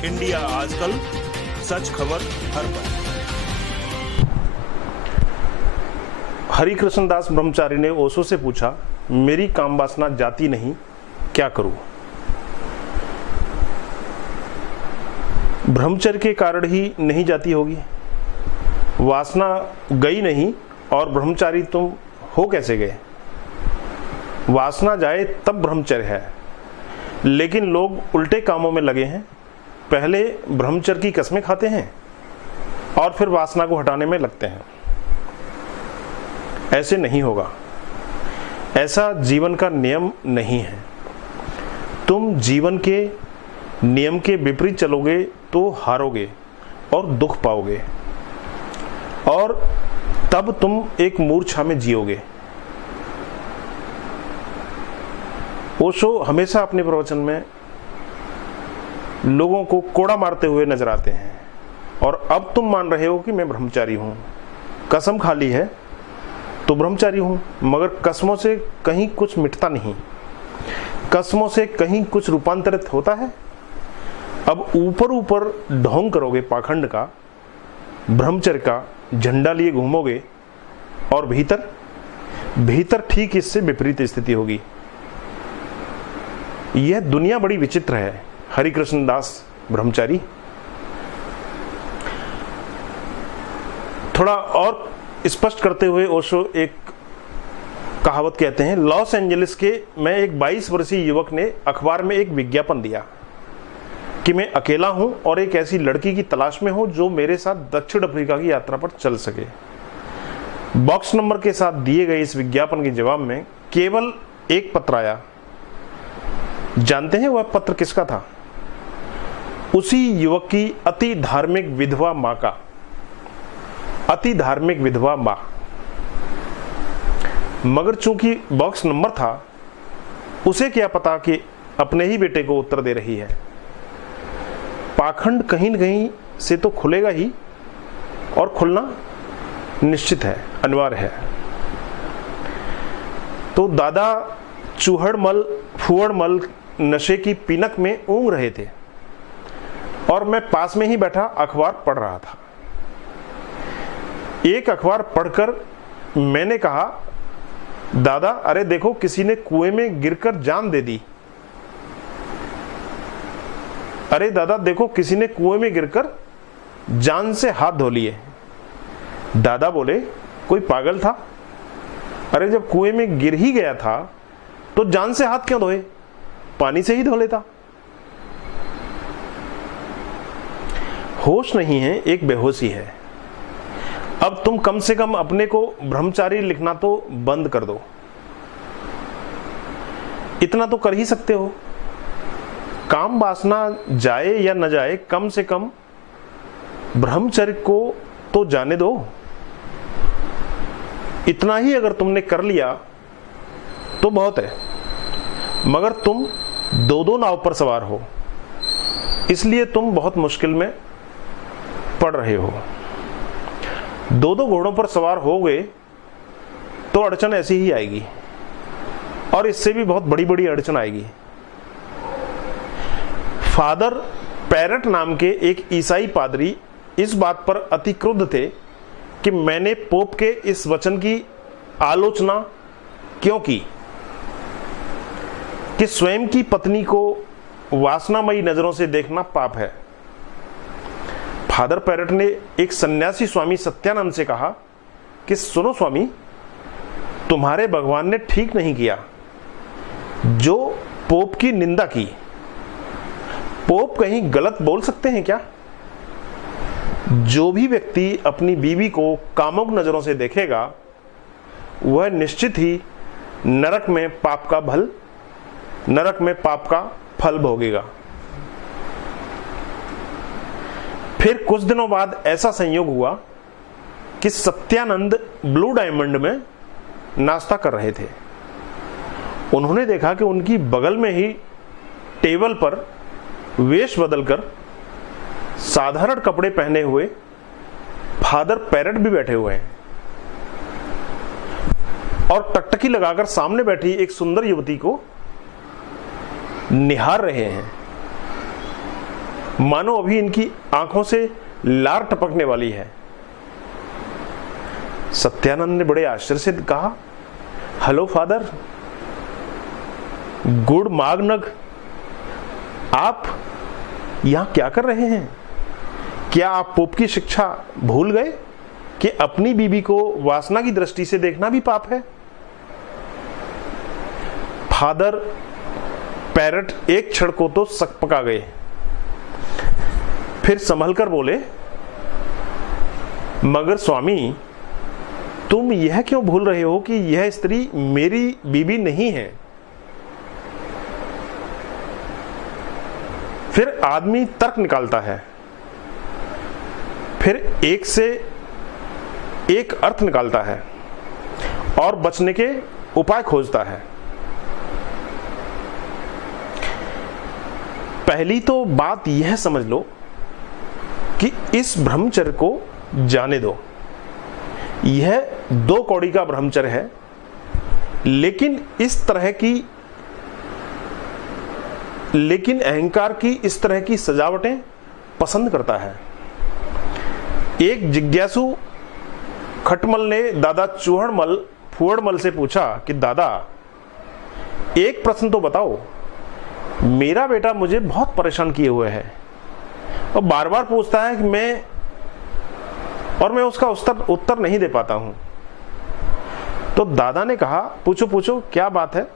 India आजकल, सच खबर हर पल। हरिकृष्ण दास ब्रह्मचारी ने ओशो से पूछा, मेरी काम वासना जाती नहीं, क्या करूं? ब्रह्मचर्य के कारण ही नहीं जाती होगी, वासना गई नहीं और ब्रह्मचारी तुम हो कैसे गए? वासना जाए तब ब्रह्मचर्य है, लेकिन लोग उल्टे कामों में लगे हैं। पहले ब्रह्मचर्य की कस्में खाते हैं और फिर वासना को हटाने में लगते हैं। ऐसे नहीं होगा, ऐसा जीवन का नियम नहीं है। तुम जीवन के नियम के विपरीत चलोगे तो हारोगे और दुख पाओगे, और तब तुम एक मूर्छा में जियोगे। ओशो हमेशा अपने प्रवचन में लोगों को कोड़ा मारते हुए नजर आते हैं, और अब तुम मान रहे हो कि मैं ब्रह्मचारी हूं, कसम खा ली है तो ब्रह्मचारी हूं, मगर कसमों से कहीं कुछ मिटता नहीं, कसमों से कहीं कुछ रूपांतरित होता है। अब ऊपर ऊपर ढोंग करोगे पाखंड का, ब्रह्मचर्य का झंडा लिए घूमोगे, और भीतर भीतर ठीक इससे विपरीत स्थिति होगी। यह दुनिया बड़ी विचित्र है। हरिकृष्ण दास ब्रह्मचारी थोड़ा और स्पष्ट करते हुए ओशो एक कहावत कहते हैं। लॉस एंजलिस के मैं एक 22 वर्षीय युवक ने अखबार में एक विज्ञापन दिया कि मैं अकेला हूं और एक ऐसी लड़की की तलाश में हूं जो मेरे साथ दक्षिण अफ्रीका की यात्रा पर चल सके। बॉक्स नंबर के साथ दिए गए इस विज्ञापन के जवाब में केवल एक पत्र आया। जानते हैं वह पत्र किसका था? उसी युवक की अति धार्मिक विधवा मां का। अति धार्मिक विधवा मां, मगर चूंकि बॉक्स नंबर था, उसे क्या पता कि अपने ही बेटे को उत्तर दे रही है। पाखंड कहीं न कहीं से तो खुलेगा ही, और खुलना निश्चित है, अनिवार्य है। तो दादा चूहड़मल फुहड़मल नशे की पीनक में ऊँघ रहे थे और मैं पास में ही बैठा अखबार पढ़ रहा था। एक अखबार पढ़कर मैंने कहा, दादा अरे देखो किसी ने कुएं में गिरकर जान दे दी। अरे दादा देखो किसी ने कुएं में गिरकर जान से हाथ धो लिए। दादा बोले, कोई पागल था? अरे जब कुएं में गिर ही गया था तो जान से हाथ क्यों धोए, पानी से ही धो लेता। होश नहीं है, एक बेहोशी है। अब तुम कम से कम अपने को ब्रह्मचारी लिखना तो बंद कर दो। इतना तो कर ही सकते हो। काम वासना जाए या न जाए, कम से कम ब्रह्मचर्य को तो जाने दो। इतना ही अगर तुमने कर लिया तो बहुत है, मगर तुम दो दो नाव पर सवार हो, इसलिए तुम बहुत मुश्किल में पड़ रहे हो। दो दो घोड़ों पर सवार हो गए तो अड़चन ऐसी ही आएगी, और इससे भी बहुत बड़ी बड़ी अड़चन आएगी। फादर पैरट नाम के एक ईसाई पादरी इस बात पर अति क्रुद्ध थे कि मैंने पोप के इस वचन की आलोचना क्यों की कि स्वयं की पत्नी को वासनामयी नजरों से देखना पाप है। फादर पैरट ने एक सन्यासी स्वामी सत्यानंद से कहा कि सुनो स्वामी, तुम्हारे भगवान ने ठीक नहीं किया जो पोप की निंदा की। पोप कहीं गलत बोल सकते हैं क्या? जो भी व्यक्ति अपनी बीवी को कामुक नजरों से देखेगा वह निश्चित ही नरक में पाप का फल भोगेगा। फिर कुछ दिनों बाद ऐसा संयोग हुआ कि सत्यानंद ब्लू डायमंड में नाश्ता कर रहे थे। उन्होंने देखा कि उनकी बगल में ही टेबल पर वेश बदलकर साधारण कपड़े पहने हुए फादर पैरट भी बैठे हुए हैं, और टकटकी लगाकर सामने बैठी एक सुंदर युवती को निहार रहे हैं। मानो अभी इनकी आंखों से लार टपकने वाली है। सत्यानंद ने बड़े आश्चर्य से कहा, हेलो फादर, गुड मॉर्निंग, आप यहां क्या कर रहे हैं? क्या आप पोप की शिक्षा भूल गए कि अपनी बीबी को वासना की दृष्टि से देखना भी पाप है? फादर पैरट एक क्षण को तो सकपका गए, फिर संभल कर बोले, मगर स्वामी, तुम यह क्यों भूल रहे हो कि यह स्त्री मेरी बीबी नहीं है? फिर आदमी तर्क निकालता है, फिर एक से एक अर्थ निकालता है और बचने के उपाय खोजता है। पहली तो बात यह समझ लो कि इस ब्रह्मचर्य को जाने दो। यह 2 कौड़ी का ब्रह्मचर्य है, लेकिन अहंकार की इस तरह की सजावटें पसंद करता है। एक जिज्ञासु खटमल ने दादा फुहड़मल से पूछा कि दादा, एक प्रश्न तो बताओ, मेरा बेटा मुझे बहुत परेशान किए हुए है और बार बार पूछता है कि मैं उसका उत्तर नहीं दे पाता हूं। तो दादा ने कहा, पूछो पूछो, क्या बात है?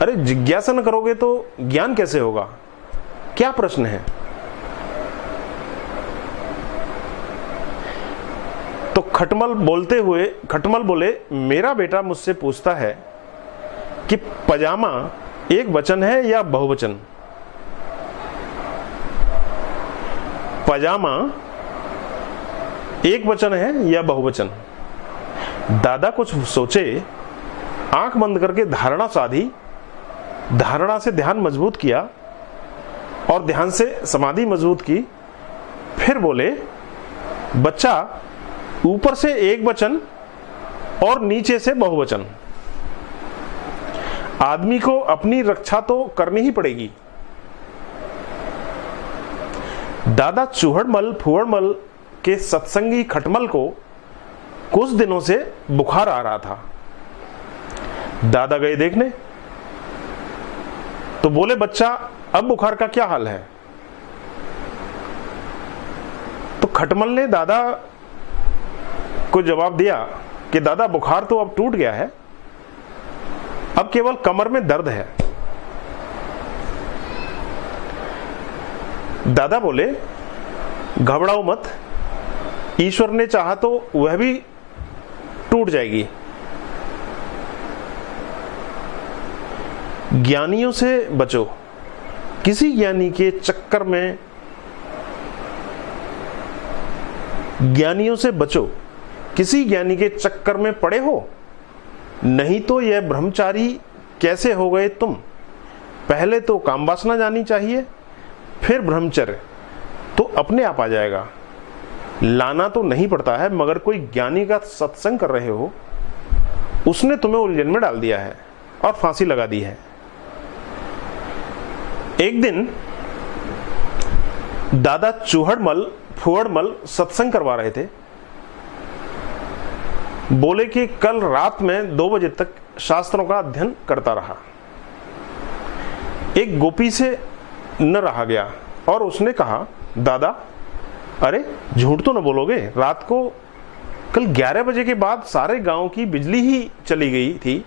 अरे जिज्ञासा न करोगे तो ज्ञान कैसे होगा? क्या प्रश्न है? तो खटमल बोले, मेरा बेटा मुझसे पूछता है कि पजामा एक वचन है या बहुवचन? पजामा एक वचन है या बहुवचन? दादा कुछ सोचे, आंख बंद करके धारणा साधी, धारणा से ध्यान मजबूत किया और ध्यान से समाधि मजबूत की। फिर बोले, बच्चा, ऊपर से एक वचन और नीचे से बहुवचन। आदमी को अपनी रक्षा तो करनी ही पड़ेगी। दादा फुहड़मल के सत्संगी खटमल को कुछ दिनों से बुखार आ रहा था। दादा गए देखने, तो बोले, बच्चा, अब बुखार का क्या हाल है? तो खटमल ने दादा को जवाब दिया कि दादा, बुखार तो अब टूट गया है, अब केवल कमर में दर्द है। दादा बोले, घबराओ मत, ईश्वर ने चाहा तो वह भी टूट जाएगी। ज्ञानियों से बचो, किसी ज्ञानी के चक्कर में पड़े हो, नहीं तो यह ब्रह्मचारी कैसे हो गए तुम? पहले तो काम वासना जानी चाहिए, फिर ब्रह्मचर्य तो अपने आप आ जाएगा। लाना तो नहीं पड़ता है, मगर कोई ज्ञानी का सत्संग कर रहे हो, उसने तुम्हें उलझन में डाल दिया है और फांसी लगा दी है। एक दिन दादा फुहड़मल सत्संग करवा रहे थे। बोले कि कल रात में 2 बजे तक शास्त्रों का अध्ययन करता रहा। एक गोपी से न रहा गया और उसने कहा, दादा, अरे झूठ तो न बोलोगे, रात को कल 11 बजे के बाद सारे गांव की बिजली ही चली गई थी।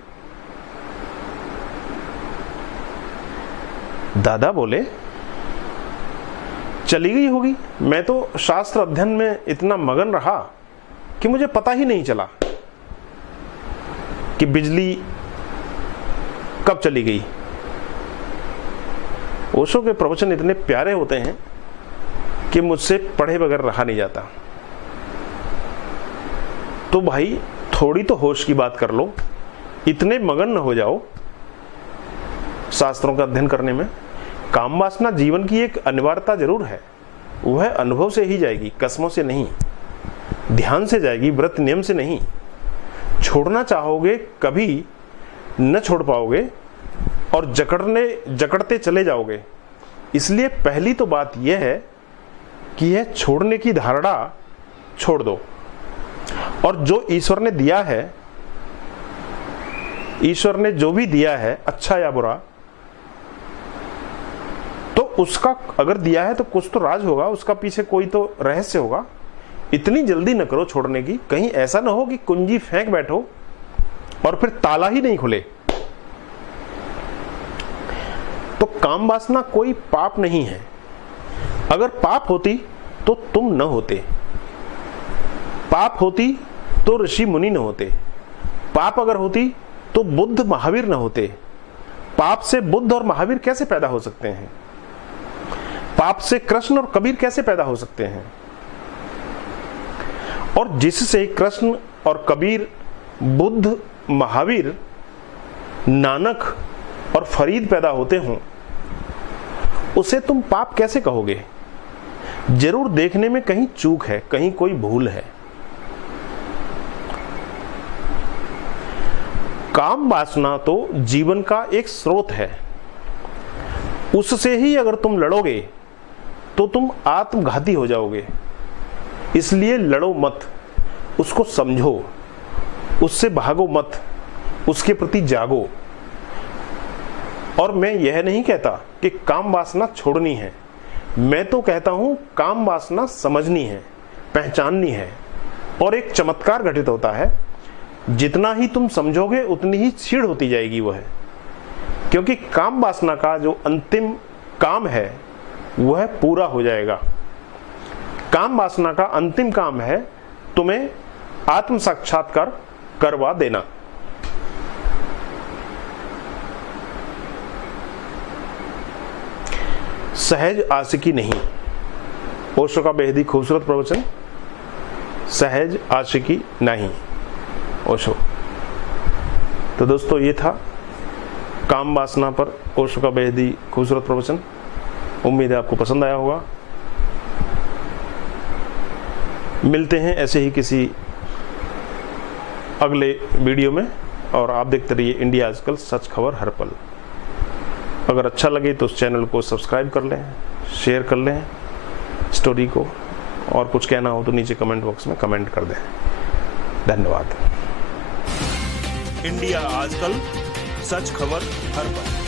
दादा बोले, चली गई होगी, मैं तो शास्त्र अध्ययन में इतना मगन रहा कि मुझे पता ही नहीं चला कि बिजली कब चली गई। ओशो के प्रवचन इतने प्यारे होते हैं कि मुझसे पढ़े बगैर रहा नहीं जाता। तो भाई, थोड़ी तो होश की बात कर लो, इतने मगन न हो जाओ शास्त्रों का अध्ययन करने में। काम वासना जीवन की एक अनिवार्यता जरूर है, वह अनुभव से ही जाएगी, कसमों से नहीं, ध्यान से जाएगी, व्रत नियम से नहीं। छोड़ना चाहोगे कभी न छोड़ पाओगे और जकड़ते चले जाओगे इसलिए पहली तो बात यह है कि यह छोड़ने की धारणा छोड़ दो, और जो ईश्वर ने दिया है, ईश्वर ने जो भी दिया है अच्छा या बुरा, तो उसका अगर दिया है तो कुछ तो राज होगा, उसका पीछे कोई तो रहस्य होगा। इतनी जल्दी न करो छोड़ने की, कहीं ऐसा ना हो कि कुंजी फेंक बैठो और फिर ताला ही नहीं खुले। तो काम वासना कोई पाप नहीं है। अगर पाप होती तो तुम न होते, पाप होती तो ऋषि मुनि न होते, पाप अगर होती तो बुद्ध महावीर न होते। पाप से बुद्ध और महावीर कैसे पैदा हो सकते हैं? पाप से कृष्ण और कबीर कैसे पैदा हो सकते हैं? और जिससे कृष्ण और कबीर, बुद्ध, महावीर, नानक और फरीद पैदा होते हों, उसे तुम पाप कैसे कहोगे? जरूर देखने में कहीं चूक है, कहीं कोई भूल है। काम वासना तो जीवन का एक स्रोत है, उससे ही अगर तुम लड़ोगे तो तुम आत्मघाती हो जाओगे। इसलिए लड़ो मत, उसको समझो, उससे भागो मत, उसके प्रति जागो। और मैं यह नहीं कहता कि काम वासना छोड़नी है, मैं तो कहता हूं काम वासना समझनी है, पहचाननी है। और एक चमत्कार घटित होता है, जितना ही तुम समझोगे उतनी ही क्षीण होती जाएगी वह, क्योंकि काम वासना का जो अंतिम काम है वह पूरा हो जाएगा। काम वासना का अंतिम काम है तुम्हें आत्म साक्षात्कार करवा देना। सहज आशिकी नहीं। ओशो का बेहद ही खूबसूरत प्रवचन, सहज आशिकी नहीं, ओशो। तो दोस्तों ये था काम वासना पर ओशो का बेहद ही खूबसूरत प्रवचन। उम्मीद है आपको पसंद आया होगा। मिलते हैं ऐसे ही किसी अगले वीडियो में, और आप देखते रहिए इंडिया आजकल, सच खबर हर पल। अगर अच्छा लगे तो उस चैनल को सब्सक्राइब कर लें, शेयर कर लें स्टोरी को, और कुछ कहना हो तो नीचे कमेंट बॉक्स में कमेंट कर दें। धन्यवाद। इंडिया आजकल, सच खबर हर पल।